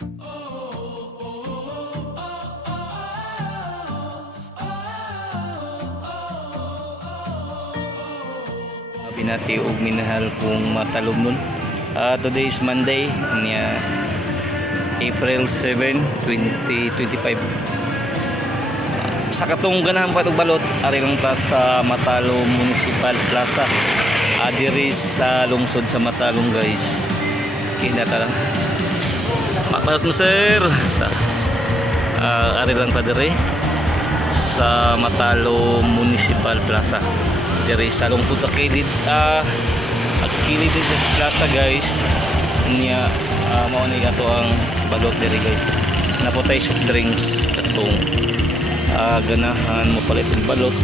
Binati og minahal kong matalom nun. Ah, today is Monday, niya April 7, 2025. Sa katong ganahan pa itong balot, ari lang ta sa Matalo Municipal Plaza. Adiri sa lungsod sa Matalong guys. Kina ta lang. Makbalot mo sir. Ah, ari lang ta diri sa Matalo Municipal Plaza. Diri sa lungsod sa kilid. Ah, at kilid sa plaza guys. Niya uh, mao ni ato ang balot diri guys. Naputay soft drinks katong ah, ganahan mo palit ang balot.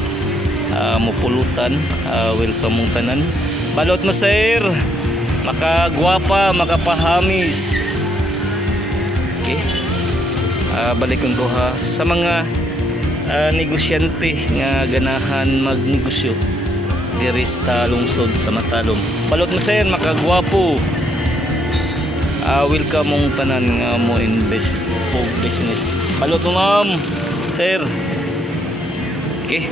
Ah, mo pulutan. Ah, welcome mong tanan. Balot mo sir. Makagwapa, makapahamis. Okay. Ah, balik ko ha sa mga ah, negosyante nga ganahan magnegosyo diri sa lungsod sa Matalom. Balot mo sir, makagwapo. Ah, welcome mong tanan nga mo invest po business. Balot mo ma'am, sir. Okay.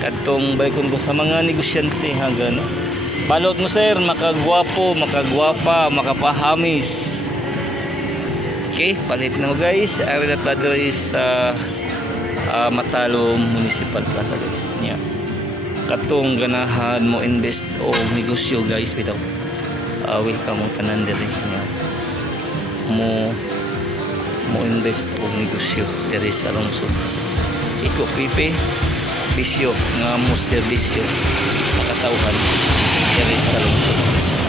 Katong balikon ko sa mga negosyante ha gano. Balot mo sir, makagwapo, makagwapa, makapahamis. Okay, palit na guys. Ari na ta diri sa ah, Matalo Municipal Plaza guys. Yeah. Katong ganahan mo invest o negosyo guys bitaw. Uh, welcome mo tanan diri. Yeah. Mo mo invest o negosyo diri sa lungsod. Iko pipi bisyo nga mo serbisyo sa katawhan diri sa lungsod.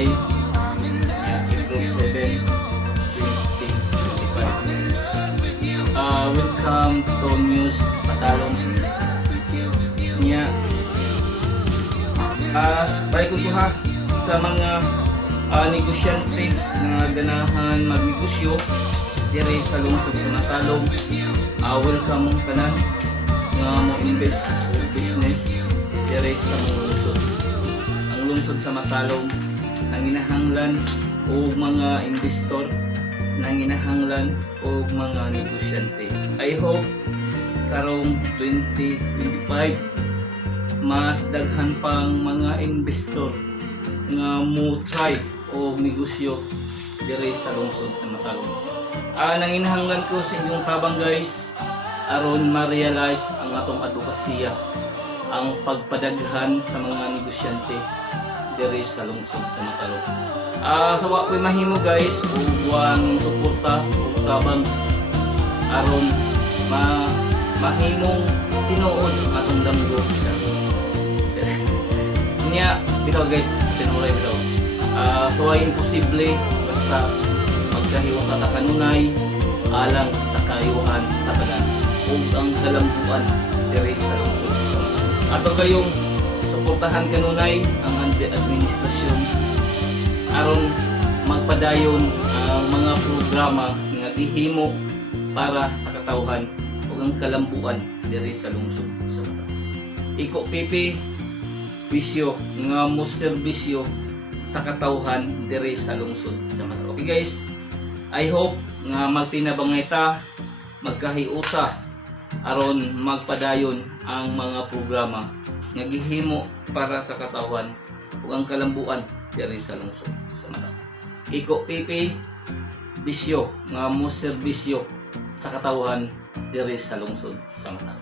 Monday, April 7, 2025. Uh, welcome to News Patalon. Niya, uh, balik ko to ha sa mga uh, negosyante na ganahan magnegosyo dire sa lungsod sa Matalong. Uh, welcome mong tanan nga mo invest business dire sa mga lungsod. Ang lungsod sa Matalong nanginahanglan o mga investor nanginahanglan o mga negosyante. I hope karong 2025 mas daghan pang mga investor nga mo try o negosyo dire sa lungsod sa Matalong. Ah, nanginahanglan ko sa inyong tabang guys aron ma-realize ang atong advokasya ang pagpadaghan sa mga negosyante dire sa lungsod sa Matalong. Ah, sa wa ko'y mahimo guys ug buwang suporta ug tabang aron ma mahimong tinuod atong damgo. Sa niya bitaw guys sa pinulay bitaw. Ah, so ay imposible basta magkahiwasa ta kanunay alang sa kayuhan sa banan ug ang kalambuan diri sa lungsod sa ato kayong suportahan kanunay ang andi- administrasyon aron magpadayon ang mga programa nga gihimo para sa katawhan ug ang kalambuan diri sa lungsod sa Bataan. Iko pipi bisyo nga mo serbisyo sa katawhan diri sa lungsod sa Bataan. Okay guys, I hope nga magtinabangay ta magkahiusa aron magpadayon ang mga programa nga gihimo para sa katawhan ug ang kalambuan diri sa lungsod sa Manila. Iko pipi bisyo nga mo serbisyo sa katawhan diri sa lungsod sa Manila.